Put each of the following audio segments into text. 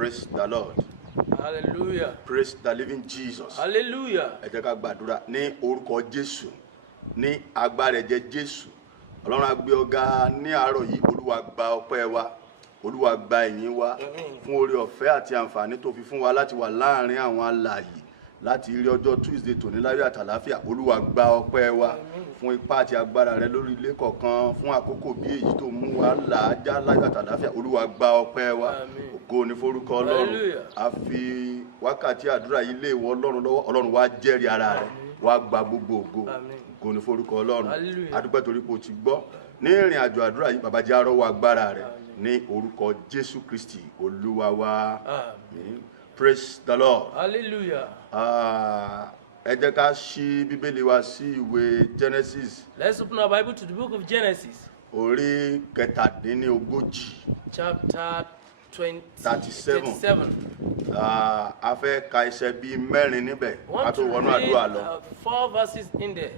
Praise the Lord. Hallelujah. Praise the living Jesus. Hallelujah. Ẹ jẹ́ ká gbàdúrà ní orúkọ Jésù, ní agbára ẹ̀jẹ̀ Jésù. Ọlọ́run á gbé ọ̀gá ní àárọ̀ yìí. Olúwa gba ọpẹ́ wa. Olúwa gba ìyìn wa fún oore ọ̀fẹ́ àti àǹfààní tó fi fún wa láti wà láàrin àwọn alààyè láti rí ọjọ́ Tuesday tòní láyọ̀ àtàlàáfíà. Olúwa gba ọpẹ́ wa fún ipá àti agbára rẹ lórí ilé kọ̀ọ̀kan fún àkókò bí èyí tó mú wa làájá láyọ̀ àtàlàáfíà. Olúwa gba ọpẹ́ wa. Ògo ni forúkọ Ọlọ́run. A fi wákàtí àdúrà yìí lé ìwọ Ọlọ́run lọ́wọ́. Ọlọ́run wá jẹ́rìí ara rẹ̀. Wá gba gbogbo ògo. Ògo ni forúkọ Ọlọ́run. A dúpẹ́ torí pé o ti gbọ́. Ní ìrìn àjò àdúrà yìí bàbá jẹ́ á rọ́wọ́ agbára rẹ̀ ní orúkọ Jésù Kristi Olúwa wa. Àmín. Praise the Lord. Hallelujah. Ẹ jẹ́ ká ṣí Bíbélì wa sí ìwé Genesis. Let's open our Bible to the book of Genesis. Orí kẹtàdínlógójì. Chapter 37. 37. A fẹ́ ka iṣẹ́ bíi mẹ́rin níbẹ̀. I want to read 4 verses in there.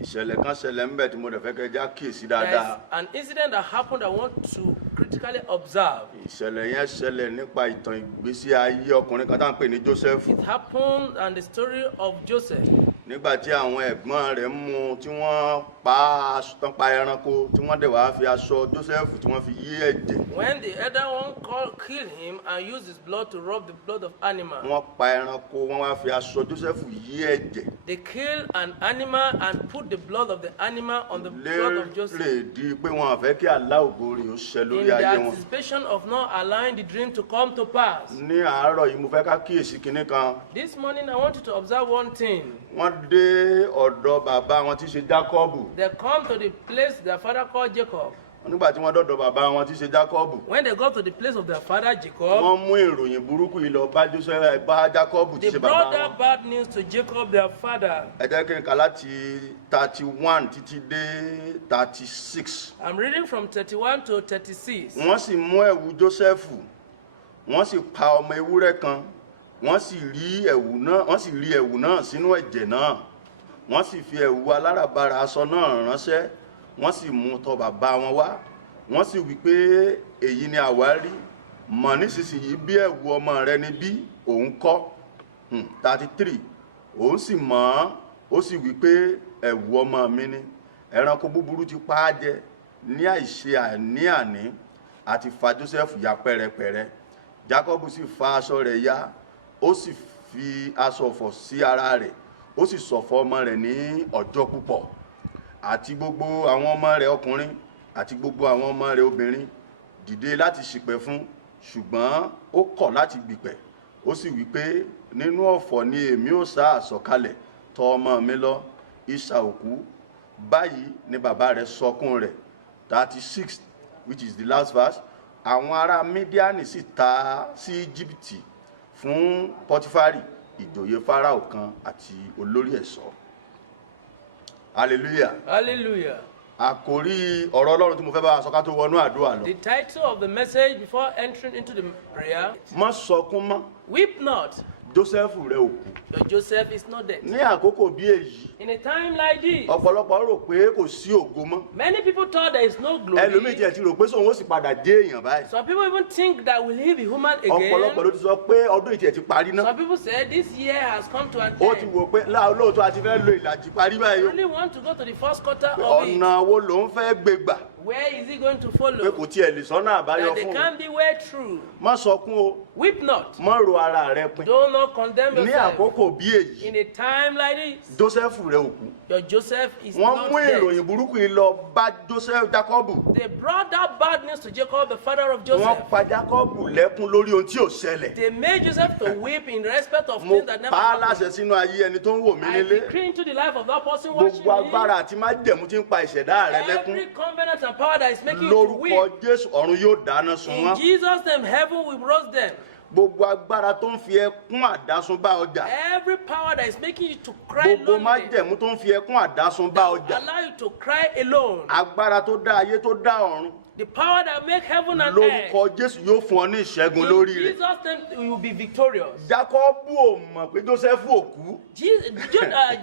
Ìṣẹ̀lẹ̀ kan ṣẹlẹ̀ ńbẹ̀ tí mo dẹ̀ fẹ́ kẹ́ já kíyèsí There's dáadáa. an incident that happened I want to critically observe. Ìṣẹ̀lẹ̀ yẹn ṣẹlẹ̀ nípa ìtàn ìgbésí ayé ọkùnrin kan tá à ń pè ní Joseph. It happened and the story of Joseph. Nígbà tí àwọn ẹ̀gbọ́n rẹ̀ mú tí wọ́n pa ẹranko tí wọ́n dẹ̀ wá fi aṣọ Joseph tí wọ́n fi yí ẹ̀jẹ̀. When the elder one killed him and used his blood to rub the blood of animal. Wọ́n pa ẹranko wọ́n wá fi aṣọ Joseph yí ẹ̀jẹ̀. They killed an animal and put the blood of the animal on the blood of Joseph. Lè di pé wọn fẹ́ kí àlá ògo rẹ̀ ó ṣẹ In lórí the ayé wọn. anticipation of not allowing the dream to come to pass. Ní àárọ̀ yìí mo fẹ́ ká kíyèsí kinní kan. This morning I want you to observe one thing. Wọ́n dé ọ̀dọ̀ bàbá wọn tí í ṣe Jákọ́bù. They come to the place their father called Jacob. Nígbà tí wọ́n dọ̀dọ̀ bàbá wọn tí í ṣe Jákọ́bù. When they got to the place of their father Jacob, Wọ́n mú ìròyìn burúkú yìí lọ bá Joseph bá Jákọ́bù tí they í ṣe bàbá brought wọn. that bad news to Jacob their father. Ẹ jẹ́ kí n kà láti 31 títí dé 36. I'm reading from 31 to 36. Wọ́n sì mú ẹ̀wù Jósẹ́fù, wọ́n sì pa ọmọ ewúrẹ́ kan, wọ́n sì rí ẹ̀wù náà sínú ẹ̀jẹ̀ náà. Wọ́n sì fi ẹ̀wù aláràbarà aṣọ náà ránṣẹ́, wọ́n sì mú tọ̀ bàbá wọn wá. Wọ́n sì wí pé èyí ni àwa rí, mọ̀ nísinsìnyí bí ẹ̀wù ọmọ rẹ ni bí òun kọ́. 33. Òun sì mọ̀ ọ́, ó sì wí pé ẹ̀wù ọmọ mi ni. Ẹranko búburú ti pa á jẹ ní àìṣe àní-àní àti fa Joseph ya pẹ́rẹpẹ̀rẹ. Jacob sì fa aṣọ rẹ̀ ya, ó sì fi aṣọ ọ̀fọ̀ sí ara rẹ̀, ó sì ṣọ̀fọ̀ ọmọ rẹ̀ ní ọjọ́ púpọ̀. Àti gbogbo àwọn ọmọ rẹ̀ ọkùnrin àti gbogbo àwọn ọmọ rẹ̀ obìnrin dìde láti ṣìpẹ̀ fún, ṣùgbọ́n ó kọ̀ láti gbìpẹ̀. Ó sì wí pé nínú ọ̀fọ̀ ni èmi ó sá àsọ̀kalẹ̀ tọ̀ ọmọ mi lọ isà òkú. Báyìí ni bàbá rẹ̀ sọkún rẹ̀. 36, which is the last verse. Àwọn ará Mídíánì sì ta sí Íjíbítì fún Pọtifárì, ìjòyè Fáráò kan àti olórí ẹ̀ṣọ́. Hallelujah. Hallelujah. Àkòrí ọ̀rọ̀ Ọlọ́run tí mo fẹ́ bá wa sọ ká tó wọnú àdúrà lọ. The title of the message before entering into the prayer, Má sọkún mọ́. weep not, Joseph rẹ̀ ò kú. your Joseph is not dead. Ní àkókò bí èyí, In a time like this, ọ̀pọ̀lọpọ̀ rò pé kò sí ògo mọ́. many people thought there is no Ẹlòmíì glory. tiẹ̀ ti rò pé sóun ó sì padà dé èèyàn báyìí. Some people even think that will he be human Ọ̀pọ̀lọpọ̀ again. ló ti sọ pé ọdún ìtìẹ̀ ti parí náà. Some people said this year has come to an Ó ti end. wò pé lóòótọ́ a ti fẹ́ lo ìlàjì parí I báyìí. only want to go to the first quarter of it. Ọ̀nà wo ló ń fẹ́ gbé gbà? Where is he going to Pé follow? kò tiẹ̀ lè sọ́nà àbáyọ That they fún un. can't be way through. Má sọkún o, Weep not. má ro ara rẹ pin. Do not condemn Ní yourself. àkókò bí èyí, In a time like this, Joseph rẹ̀ ò kú. your Joseph is Wọ́n not mú dead. ìròyìn burúkú yìí lọ bá Joseph Jákọ́bù. They brought that bad news to Jacob, the father of Wọ́n Joseph. pa Jákọ́bù lẹ́kún lórí ohun tí ò ṣẹlẹ̀. They made Joseph to weep in respect of Mo things that never pa á láṣẹ happened. sínú ayé ẹni tó ń wò mí I nílé. decree into the life of that person watching Gbogbo me. agbára àti májẹ̀mú tí ń pa ìṣẹ̀dá rẹ lẹ́kún. Every covenant and power that is making you to Lórúkọ weep. Jésù ọ̀run yóò dáná sun In wọ́n. Jesus' name, heaven will roast them. Gbogbo agbára tó ń fi ẹkún àdásùn bá ọjà. Every power that is making you to cry Gbogbo lonely, májẹ̀mú tó ń fi ẹkún àdásùn bá ọjà. allow you to cry alone. Agbára tó dá ayé tó dá ọ̀run. The power that makes heaven and lórúkọ earth. Jésù yóò fún ọ ní ìṣẹ́gun In lórí rẹ̀. Jesus' name, you will be victorious. Jákọ́bù ò mọ̀ pé Jósẹ́fù ò kú.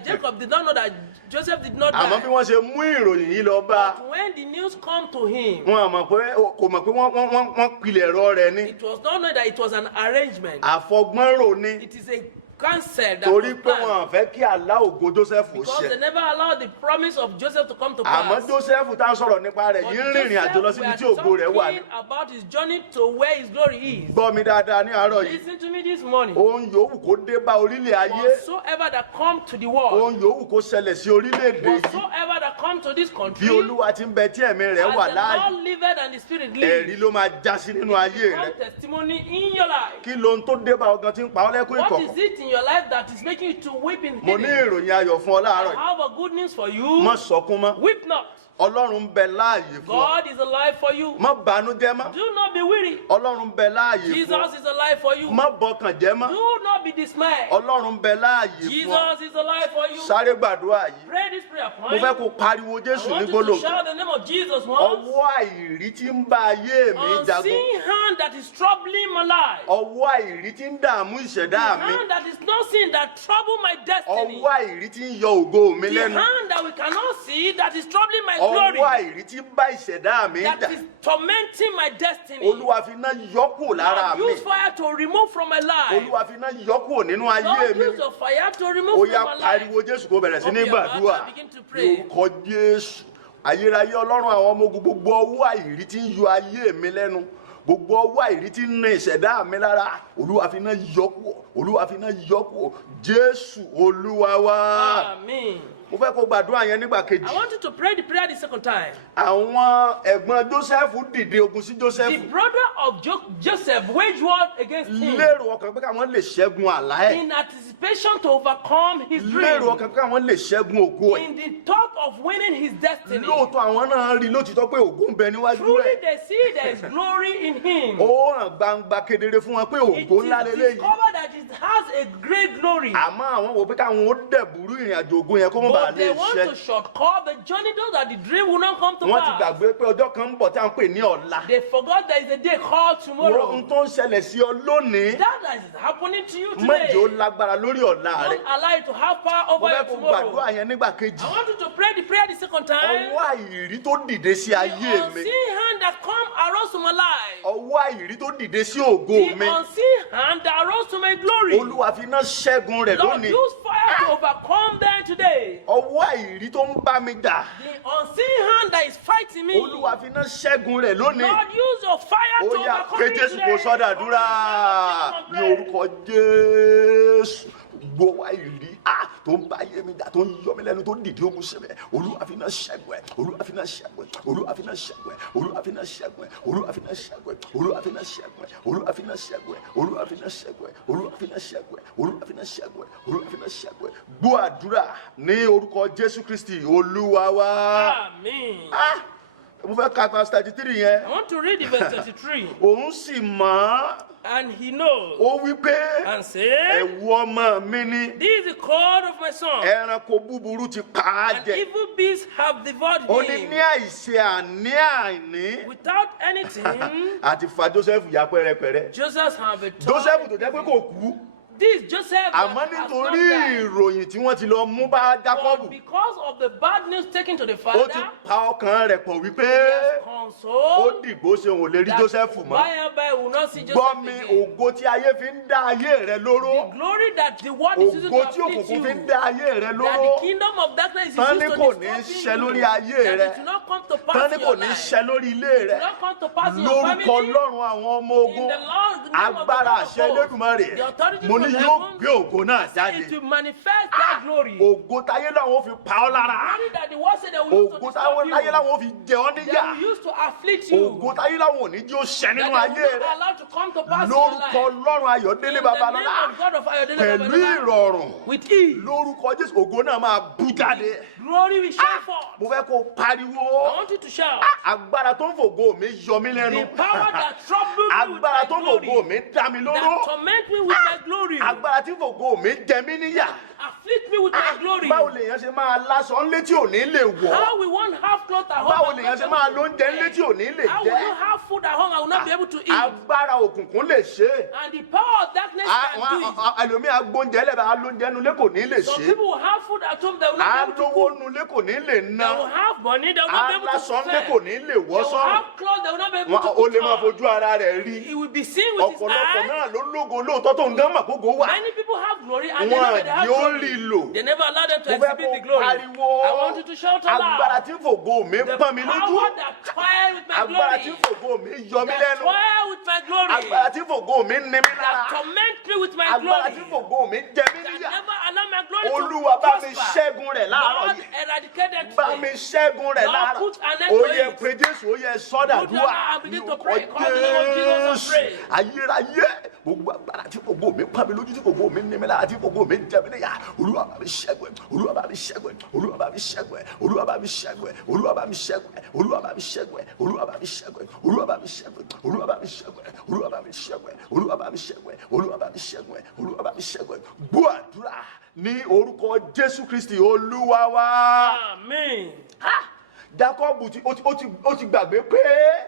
Jacob did not know that Joseph did not Àmọ́ bí die. wọ́n ṣe mú ìròyìn yìí lọ bá, But when the news come to him, wọn àmọ̀ pé kò mọ̀ pé wọ́n pilẹ̀ ẹ̀rọ rẹ̀ ni. it was not known that it was an arrangement. Àfọgbọ́nrò ni. It is a concept that Torí was pé planned. wọn fẹ́ kí àlá ògo Jósẹ́fù Because they ṣẹ. never allowed the promise of Joseph to come to Àmọ́ pass. Jósẹ́fù tá ń sọ̀rọ̀ nípa rẹ̀ But yìí ń rìnrìn àjò lọ Joseph, síbi tí we ògo are rẹ̀ wà. talking about his journey to where his glory is. Gbọ́ mi dáadáa ní àárọ̀ yìí. Listen to me this morning. Ohun yòówù kó dé bá orílẹ̀ ayé. Whatsoever that come to the world, Ohun yòówù kó ṣẹlẹ̀ sí orílẹ̀-èdè yìí. whatsoever that come to this Bí country, Olúwa ti ń bẹ tí ẹ̀mí rẹ̀ wà as the láàyè. Lord liveth and the Spirit Ẹ̀rí lives, ló máa já sí nínú ayé come rẹ̀. testimony in your life. Kí lohun tó dé bá ọgàn tí ń pa ọ́ lẹ́kún What ìkọ̀kọ̀? is it in your life that is making you to weep in Mo ní hidden? ìròyìn ayọ̀ fún ọ láàárọ̀ I yìí. have a good news for you. Má sọkún mọ́. Weep not. Ọlọ́run ń bẹ láàyè fún ọ. God is alive for you. Má bànújẹ́ mọ́. Do not be weary. Ọlọ́run ń bẹ láàyè fún ọ. Jesus is alive for you. Má bọkàn jẹ́ mọ́. Do not be dismayed. Ọlọ́run ń bẹ láàyè fún ọ. Jesus is alive for you. Sáré gbàdúrà yìí. Pray this prayer Mo point. fẹ́ kó pariwo I Jésù ní want you to gbólóhùn. shout the name of Jesus once. Ọwọ́ àìrí tí ń bá ayé mi jagun. Unseen hand that is troubling my life. Ọwọ́ àìrí tí ń dààmú ìṣẹ̀dá mi. Hand that is not seen that trouble my destiny. Ọwọ́ àìrí tí ń yọ ògo mi The lẹ́nu. hand that we cannot see that is troubling my glory. Ọwọ́ àìrí tí ń bá ìṣẹ̀dá mi That jà. is tormenting my destiny. Olúwa fi iná yọ kúrò lára mi. Use fire to remove from my life. Olúwa fi iná yọ kúrò nínú ayé Lord, mi. use your fire to remove Ó from yá my life. pariwo Jésù kó bẹ̀rẹ̀ sí ní Open your mouth gbàdúrà. and begin to pray. Lórúkọ Jésù. Ayérayé Ọlọ́run àwọn ọmọ ogun, gbogbo ọwọ́ àìrí tí ń yọ ayé mi lẹ́nu. Gbogbo ọwọ́ àìrí tí ń na ìṣẹ̀dá mi lára. Olúwa fi iná yọ kúrò. Olúwa fi iná yọ kúrò. Jésù Olúwa wa. Amen. Mo fẹ́ kó gbàdúrà yẹn nígbà kejì. I want you to pray the prayer the second time. Àwọn ẹ̀gbọ́n Jósẹ́fù dìde ogun sí The Jósẹ́fù. brother of Joseph waged war against him Lérò ọkàn pé káwọn lè ṣẹ́gun àlá ẹ̀. in anticipation to overcome his Lérò dream, ọkàn pé káwọn lè ṣẹ́gun ògo ẹ̀. in the thought of winning his destiny. Lóòótọ́ àwọn náà rí lótìtọ́ pé ògo ń bẹ níwájú Truly ẹ̀. they see there is glory in him. Ó hàn gbangba kedere fún wọn pé It ògo ńlá is leléyìí. discovered that it has a great glory. Àmọ́ àwọn wò pé káwọn ó dẹ̀bùrú ìrìn àjò ògo yẹn kó mọ̀ bá But they lè want ṣẹ. to shortcut the journey so that the dream will not come to Wọ́n ti pass. gbàgbé pé ọjọ́ kan ń bọ̀ tí à ń pè ní ọ̀la. They forgot there is a day called Wọ́n tomorrow. ohun tó ń ṣẹlẹ̀ sí ọ lónìí. That is happening to you Méje ó today. lágbára lórí ọ̀la rẹ̀. Don't allow it to have power Mo over fẹ́ your kó tomorrow. gbàdúrà yẹn nígbà kejì. I want you to pray the prayer the second time. Ọwọ́ àìrí tó dìde sí The ayé mi. unseen hand that come arose to my life. Ọwọ́ àìrí tó dìde sí ògo The mi. unseen hand that arose to my glory. Olúwa fi iná ṣẹ́gun rẹ̀ Lord, lónìí. use fire to overcome them today. Ọwọ́ àìrí tó ń bá mi jà. The unseen hand that is fighting me. Olúwa fi iná ṣẹ́gun rẹ̀ lónìí. Lord, use your fire Ó to yá overcome pé me Jésù kò today. sọ́dàdúrà ní orúkọ Jésù. Gbogbo àìrí tó ń bá ayé mi jà tó ń yọ mí lẹ́nu tó dìde ogun síbẹ̀. Olúwa fi iná ṣẹ́gun ẹ̀. Olúwa fi iná ṣẹ́gun ẹ̀. Olúwa fi iná ṣẹ́gun ẹ̀. Olúwa fi iná ṣẹ́gun ẹ̀. Olúwa fi iná ṣẹ́gun ẹ̀. Olúwa fi iná ṣẹ́gun ẹ̀. Olúwa fi iná ṣẹ́gun ẹ̀. Olúwa fi iná ṣẹ́gun ẹ̀. Olúwa fi iná ṣẹ́gun ẹ̀. Olúwa fi iná ṣẹ́gun ẹ̀. Olúwa fi iná ṣẹ́gun ẹ̀. Gbọ́ àdúrà ní orúkọ Jésù Kristi Olúwa wa. Amen. Mo fẹ́ ka verse 33 yẹn. I want to read the verse 33. Òun sì mọ̀, And he knows ó wí pé and said, ẹ̀wù ọmọ mi ni this is the cord of my son. ẹranko búburú ti pa á And jẹ. evil beasts have devoured Ó ní him. ní àìṣe àní àìní Without anything, àti fa Joseph ya pẹ́rẹpẹ́rẹ. Joseph have a Joseph tó jẹ́ pé kò kú This Joseph àmọ́ has not nítorí died. ìròyìn tí wọ́n ti lọ mú bá But Jákọ́bù because of the bad news taken to the ó ti father, pa ọkàn rẹ̀ pọ̀ wípé he has ó consoled dìgbò ṣe òun ò lè rí that Joseph mọ́. by and by will not see Gbọ́ Joseph mi again. ògo tí ayé fi ń dá ayé rẹ lóró. The glory that the world is using to Ògo tí afflict òkùnkùn you, fi ń dá ayé rẹ that lóró. the kingdom of darkness is Tán ní used kò to ní disturb ṣẹ you, lórí ayé that rẹ. it will not come to pass Tán ní in kò your ní life. ṣẹ lórí ilé It rẹ. will not come to pass in your Lórúkọ family. Ọlọ́run àwọn ọmọ In ogun the Lord, the name of the agbára Lord of àṣẹ hosts, Elédùmarè the authority mo from ní heaven, yóò gbé ògo náà it jáde. will manifest that glory. Ògo táyé làwọn fi pa ọ́ lára. Glory that the word said they will use to Ògo disturb you. táyé làwọn fi jẹ ọ́ They níyà. will use to afflict you. Ògo táyé làwọn ò ní jí ó ṣẹ That nínú they ayé will rẹ. not allow to come to pass in your Lórúkọ life. Ọlọ́run Ayọ̀délé In the name Babalọ́lá of God of Ayọ̀délé pẹ̀lú Babalọ́lá, ìrọ̀rùn. with ease, Lórúkọ Jésù ògo náà máa bú jáde. glory will shine forth. Mo fẹ́ kó pariwo. I want you to shout. Agbára tó ń fògo mi yọ mí The lẹ́nu. power that troubled me with Agbára tó my ń fògo glory, mi dá mi lóró. that torment me with my glory, Agbára tí fògo mi jẹ mí níyà. afflict me with my glory. báwo lèèyàn ṣe máa láṣọ ńlé tí ò ní lè wọ̀? How will one have clothes at home? báwo and lèèyàn not ṣe be máa able to lóúnjẹ ńlé eat? tí ò ní lè How will you jẹ? have food at home and will not be able to eat? agbára òkùnkùn lè ṣe é. And the power of darkness can do it. ẹlòmíì agbóúnjẹ lẹ́bàá alóúnjẹ nulẹ̀ kò ní lè Some ṣe é. people will have food at home, they will not be able to alówó cook. nulẹ̀ kò ní lè ná. They will have money, they will not be able to aláṣọ ńlẹ̀ spend. kò ní lè They will wọ́ṣọ́. have clothes, they will not be able to ó lè máa put fojú ara rẹ̀ rí. on. He will be seen with his ọ̀pọ̀lọpọ̀ eyes. náà ló lógo lóòótọ́ tó ń gán mà kógo wà. Many people have glory and they wọn know that they have yóò glory. rí lò. They never allow them to mo fẹ́ exhibit the kó glory. pariwo. I want you to shout agbára aloud. tí fògo mi The pọ́n mi lójú. power that toil with my agbára tí glory. fògo mi yọ mí That lẹ́nu. toil with my glory. agbára tí fògo mi ní mi lára. That torment me with my agbára glory. tí fògo mi jẹ mí That níyà. never allow my glory to olúwa bá mi prosper. ṣẹ́gun rẹ̀ láàárọ̀ Lord, yìí. eradicate that bá mi ṣẹ́gun rẹ̀ Lord, láàárọ̀. put an end ó to yẹ it. pé jésù ó yẹ sọ́dà Put dúà. down and begin to pray. Call the name of Jesus and pray. ayérayé gbogbo agbára tí fògo mi pọ́n mi lójú tí fògo mi ní mi lára tí fògo mi jẹ mí níyà. olúwa bá mi ṣẹ́gun ẹ̀. olúwa bá mi ṣẹ́gun ẹ̀. olúwa bá mi ṣẹ́gun ẹ̀. olúwa bá mi ṣẹ́gun ẹ̀. olúwa bá mi ṣẹ́gun ẹ̀. olúwa bá mi ṣẹ́gun ẹ̀. olúwa bá mi ṣẹ́gun ẹ̀. olúwa bá mi ṣẹ́gun ẹ̀. olúwa bá mi ṣẹ́gun ẹ̀. olúwa bá mi ṣẹ́gun ẹ̀. olúwa bá mi ṣẹ́gun ẹ̀. olúwa bá mi ṣẹ́gun ẹ̀. olúwa bá mi ṣẹ́gun ẹ̀. gbọ́ àdúrà ní orúkọ jésù kristi olúwa wa. Amen. jacob ó ti gbàgbé pé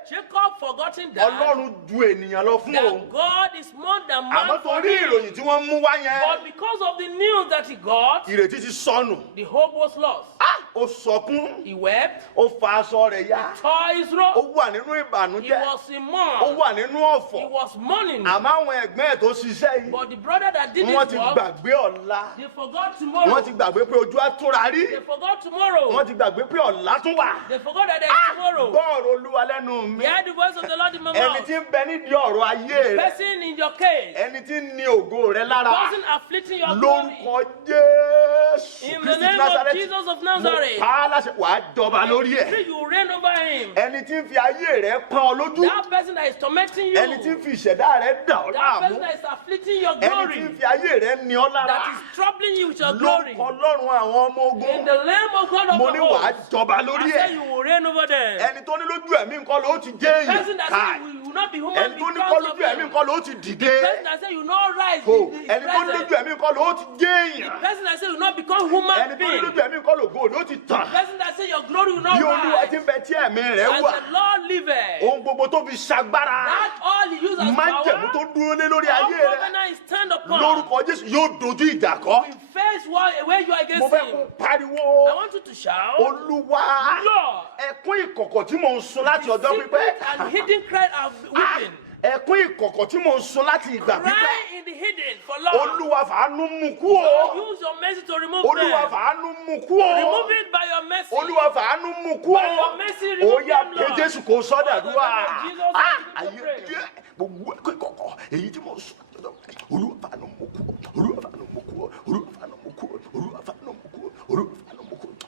Jacob forgotten that, ọlọ́run ju ènìyàn lọ fún òun. that God is more than man àmọ́ for torí him. ìròyìn tí wọ́n mú wá yẹn But because of the news that he got, ìrètí ti sọnù. the hope was lost. ó sọkún. He wept, ó fa aṣọ rẹ̀ ya. tore his ó robe. wà nínú He ìbànújẹ́. was in ó mourn. wà nínú He ọ̀fọ̀. was mourning. àmọ́ àwọn ẹ̀gbọ́n ẹ̀ tó ṣiṣẹ́ yìí But the brother that did wọ́n this ti work, gbàgbé ọ̀la. they forgot tomorrow. wọ́n ti gbàgbé pé ojú á túnra rí. They forgot tomorrow. wọ́n ti gbàgbé pé ọ̀la tún wà. They forgot that there's tomorrow. gbọ́ ọ̀rọ̀ olúwa lẹ́nu mi. Hear the voice of the Lord in my ẹni mouth. tí ń bẹ nídìí ọ̀rọ̀ ayé rẹ̀. Person in your case, ẹni tí ń ní ògo rẹ̀ lára. person afflicting your glory. lórúkọ jésù In the kristi name of Násárẹ́tì, Jesus of mo Nazareth, pa á láṣẹ wàá jọba lórí ẹ̀. you reign over him. ẹni tí ń fi ayé rẹ̀ pọ́n ọ lójú. That person that is tormenting you, ẹni tí ń fi ìṣẹ̀dá rẹ̀ dà ọ́ that láàmú. person that is afflicting your ẹni tí glory, ń fi ayé rẹ̀ ní ọ lára. that is troubling you with your glory. lórúkọ ọlọ́run àwọn ọmọ In ogun. the name of God of mo the ní wàá hosts, jọba I lórí say ẹ̀. you will reign over them. ẹni tó ní lójú ẹ̀mí nǹkan ló ti jẹ́ Person èèyàn. that káì. says you will not be human ẹni tó ní kọ́ because lójú of ẹ̀mí him. nǹkan ló ti dìde. Person that says you will not rise Kò, in his ẹni tó ní presence. lójú ẹ̀mí nǹkan ló ti jẹ́ èèyàn. Person that says you will not become ẹni human tó ní being. lójú ẹ̀mí nǹkan lògo ló ti tàn. Person that says your glory will not bí olúwa ti rise. ń bẹ tí ẹ̀mí rẹ̀ As wà. the Lord liveth, ohun gbogbo tó fi ṣagbára. that all he uses as májẹ̀mú tó power, dúró lé lórí all ayé rẹ̀. covenant is stand upon. lórúkọ jésù yóò dojú ìjà kọ. We face war where you are mo against fẹ́ him. kó pariwo. I want you to shout, olúwa Lord, ẹkún ìkọ̀kọ̀ tí mò ń sun láti the ọjọ́ secret pípẹ́. and hidden cry of weeping. ẹkún ìkọ̀kọ̀ tí mò ń sun láti ìgbà pípẹ́. Cry in the hidden for Lord. olúwa fàánú mú kú o. Use your mercy to remove olúwa them. fàánú mú kú o. Remove it by your mercy. olúwa fàánú mú kú By o. your mercy, ó remove yá them, pé Lord. jésù kò sọ́dà dúrà. By the name of Jesus, I begin to pray. ayé gbogbo ẹkún ìkọ̀kọ̀ èyí tí mò ń sun láti ọjọ́ pípẹ́. olúwa fàánú mú kú o. olúwa fàánú mú kú o. olúwa fàánú mú kú o. olúwa fàánú mú kú o.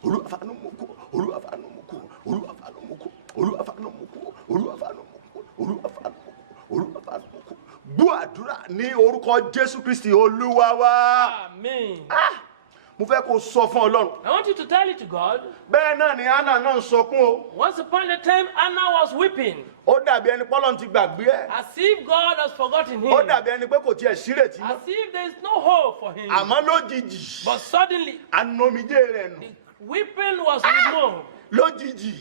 olúwa fàánú mú kú o. olúwa fàánú mú kú o. olúwa fàánú mú kú o. olúwa fàánú mú kú o. olúwa fàánú mú kú o. olúwa fàánú mú kú o. olúwa fàánú mú kú o. olúwa fàánú mú kú o. gbọ́ àdúrà ní orúkọ jésù kristi olúwa wa. Amen. mo fẹ́ kó sọ fún ọlọ́run. I want you to tell it to God. bẹ́ẹ̀ náà ni anna náà ń sọkún o. Once upon a time, Anna was weeping, ó dàbí ẹni pọ́lọ́n ti gbàgbé ẹ̀. as if God has forgotten him, ó dàbí ẹni pé kò tiẹ̀ sírètí mọ́. as if there is no hope for him. àmọ́ lójijì But suddenly, anomijé rẹ̀ nù. the weeping was removed. lójijì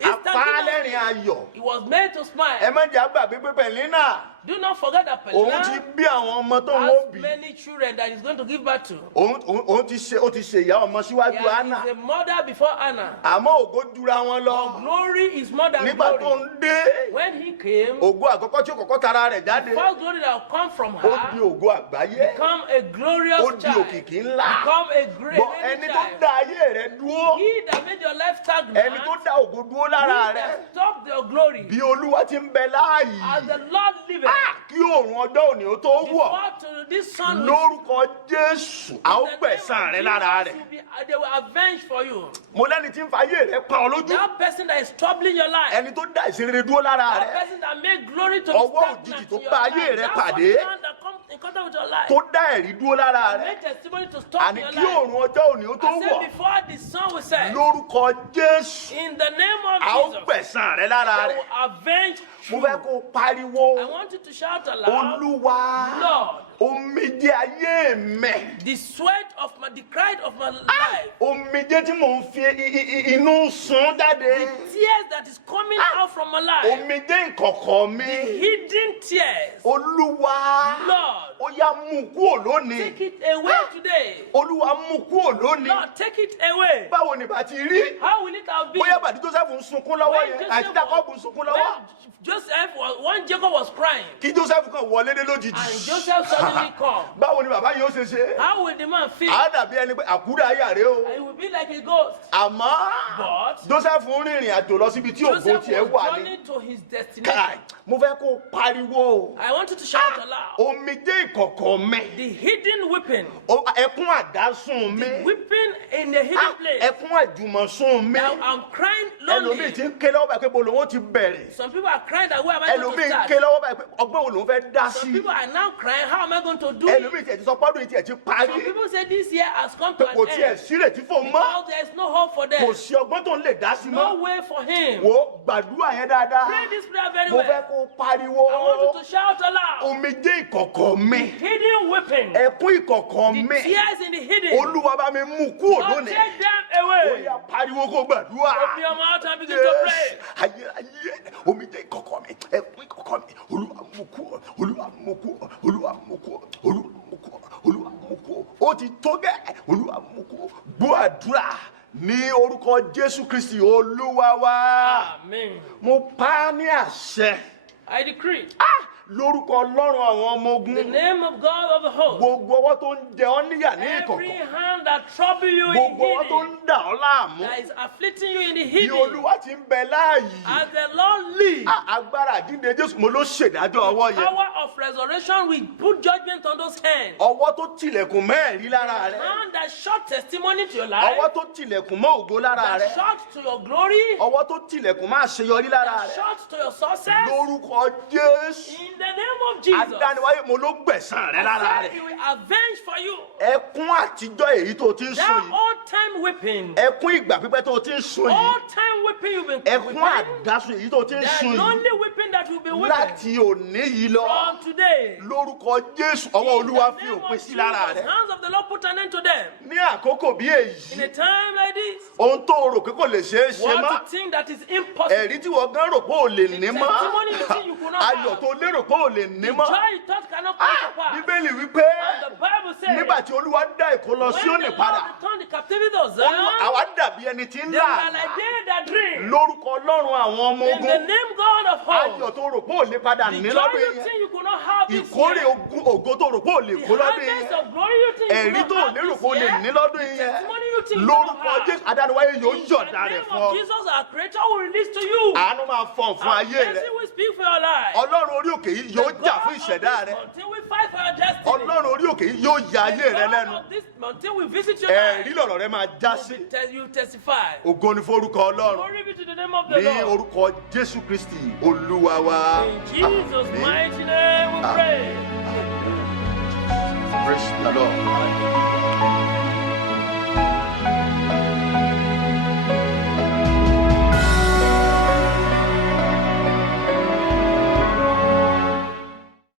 apálẹ́rìn ayọ̀. He was made to ẹ smile. má jẹ́ àgbàgbé pé Pẹ̀línà Do not forget that òun ti Peninnah bí àwọn ọmọ tó ń wó has bí. many children that he's going to give birth to. òun ti ṣe ìyá ọmọ síwájú Yeah, Anna. he's a mother before Anna. àmọ́ ògo jura wọn lọ. Glory is more than nígbà tó glory. ń dé When he came, ògo àkọ́kọ́ tí ó kọ́kọ́ tara rẹ̀ jáde. first glory that will come from ó her di ògo àgbáyé. become a glorious ó di child, òkìkí ńlá. become a great bọ̀ ẹni tó child. dá ayé rẹ̀ dúró. He that made your life stagnant, ẹni tó dá ògo dúró lára he rẹ̀. that stopped your glory, bí olúwa ti ń bẹ as láàyè. the Lord liveth, kí òòrùn ọjọ́ òní ó tó wọ̀. before to this sun will lórúkọ jésù a ó gbẹ̀san rẹ lára rẹ̀. they will avenge for you. mo lẹ́ni tí ń fa ayé rẹ̀ pa ọ lójú. That person that is troubling your life, ẹni tó dá ìṣeré dúró lára that rẹ̀. person that make glory to Ọwọ́ be òjijì stagnant tó in your bá ayé life, rẹ that pàdé. person that comes in contact with your life, tó dá ẹ̀rí dúró lára rẹ̀. make testimony to stop àní your kí life. òòrùn ọjọ́ òní ó tó I said wọ̀. before the sun will set, lórúkọ jésù in the name of a ó Jesus, gbẹ̀san rẹ lára I rẹ̀. will avenge mo you. fẹ́ kó pariwo I want you to shout aloud, olúwa Lord, omijé omijé ayé mi. The sweat of the cry of my life. Omijé tí mò ń fi inú sun jáde. Tears that is coming out from my life. Omijé ìkọ̀kọ̀ mi. Hidden tears. Olúwa. Lord. Ó yá mú kúrò lónìí. Take it away today. Olúwa mú kúrò lónìí. Lord, take it away. Báwo ni bá ti rí? How will it have been? Bóyá bàdí Joseph ń sunkún lọ́wọ́ When yẹn. Joseph Àti Jacob ń sunkún lọ́wọ́. when Joseph was, when Jacob was crying, Kí Joseph kan wọlé dé lójijì. and Joseph suddenly come, Báwo ni bàbá yìí ó ṣe ṣe? how will the man feel? Á dàbí ẹni pé àkúrẹ́ ayà rẹ o. It will be like a ghost. Àmọ́ But Joseph ń rìnrìn àjò lọ síbi tí ògo Joseph tiẹ̀ was wà ní. journeying to his Káì, destination. mo fẹ́ kó o pariwo. I want you to shout aloud. Omijé ìkọ̀kọ̀ mi. The hidden weeping, Ẹkún àdásùn mi. weeping in the hidden place. Ẹkún àjùmọ̀sùn mi. Now I'm crying Ẹlòmíì lonely. ti ń ké lọ́wọ́ báyìí pé bolo wọn ti bẹ̀rẹ̀. Some people are crying that where am I going Ẹlòmíì to ń ké start? lọ́wọ́ báyìí pé ọgbọ́n wo lòun fẹ́ dá Some sí. people are now crying, how am I going to do it? Ẹlòmíì tiẹ̀ ti sọ pọ́dún yìí tiẹ̀ ti parí. Some people say this year has come Pé to kò an tiẹ̀ end. sírètí fún mọ́. Because there is no hope for them. Kò sí ọgbọ́n tó ń lè dá sí No mọ́. way for him. Wo gbàdúrà yẹn dáadáa. Pray this prayer very Mo well. fẹ́ kó o pariwo. I want you to shout aloud. Omijé ìkọ̀kọ̀ mi. Hidden weeping. Ẹkún ìkọ̀kọ̀ The mi. tears in the hidden. Olúwa bá mi mú kúrò Lord, lónìí. take them Ó away. yá pariwo kó gbàdúrà. Open your mouth and begin to pray. Ayé omijé ìkọ̀kọ̀ mi. Ẹkún ìkọ̀kọ̀ mi. Olúwa mú kúrò. Olúwa mú kúrò. Olúwa mú kúrò. Olúwa mú kúrò. Olúwa mú kúrò. Ó ti tó gẹ́. Olúwa mú kúrò. Gbọ́ àdúrà ní orúkọ Jésù Kristi Olúwa wa. Amen. Mo pa á ní àṣẹ. I decree Lórúkọ Ọlọ́run àwọn ọmọ the ogun. name of God of the host. Gbogbo ọwọ́ tó ń jẹ ọ́ níyà ní Every ìkọ̀kọ̀. hand that trouble you in Gbogbo ọwọ́ tó hidden, ń dà ọ́ láàmú. that is afflicting you in the Bí hidden, Olúwa ti ń bẹ láàyè. as the Lord lives, Agbára àjíǹde Jésù mo ló ṣèdájọ́ ọwọ́ yẹn. power of resurrection will put judgment on those hands. Ọwọ́ tó tilẹ̀kùn mẹ́ẹ̀rí lára rẹ̀. Hand that short testimony to your life, Ọwọ́ tó tilẹ̀kùn mọ́ ògo lára that rẹ̀. short to your glory, Ọwọ́ tó tilẹ̀kùn máa ṣeyọrí lára that rẹ̀. short to your success. Lórúkọ Jésù. In the name of Jesus, Adániwáyé mo ló gbẹ̀san rẹ̀ lára I said rẹ̀. he will avenge for you Ẹkún àtijọ́ èyí tó ti ń sun that yìí. old time whipping, Ẹkún ìgbà pípẹ́ tó ti ń sun yìí. old time whipping you've been Ẹkún whipping, àdásùn èyí tó ti ń that sun yìí. lonely whipping that you've been whipping Láti òní yìí lọ. from today. Lórúkọ Jésù ọwọ́ In Olúwa the fi name òpin of sí lára Jesus, rẹ̀. hands of the Lord put an end to them. Ní àkókò bí èyí. In a time like this, Ohun tó rò pé kò lè ṣeé ṣe what mọ́. to think that is impossible, Ẹ̀rí tí wọ́n gán rò pé ò lè ní mọ́. testimony you think you could not Ayọ̀ have, tó lérò pé ò lè ní the mọ́. joy you thought cannot come to pass. Bíbélì wípé And the Bible says, nígbà tí Olúwa dá ìkó lọ sí when òní the padà, Lord returned the captivity of Olúwa- Zion, àwa dàbí ẹni tí ń they là were like they that dream. lórúkọ Ọlọ́run àwọn ọmọ In the ogun. name God of Ayọ̀ hosts, tó rò pé ò lè padà the ní joy lọ́dún you yẹn. think you could not have this Ìkórè year, ògo tó rò pé ò lè the kó lọ́dún harvest yẹn. of glory you think you Ẹ̀rí could tó not lérò have pé ò lè this ní year, lọ́dún the yẹn. testimony you think you Lórúkọ cannot Jésù have. Adániwáyé yóò In yọ̀ǹda the rẹ̀ name fún of ọ. Jesus, our Creator will release to you. Àánú máa fọ̀n fún And ayé rẹ̀. mercy will speak for your life. Ọlọ́run orí òkè yìí yóò jà God fún of ìṣẹ̀dá this rẹ̀. mountain will fight for your destiny. Ọlọ́run orí òkè yìí yóò ya ayé The rẹ God lẹ́nu. of this mountain will visit your Ẹ̀rí life. lọ̀rọ̀ rẹ máa já sí. You testify. Ògo ni forúkọ Ọlọ́run. Glory be to the name of the Ní Lord. orúkọ Jésù Kristi Olúwa wa. In Jesus' Àmín. mighty name we pray. Praise the Lord.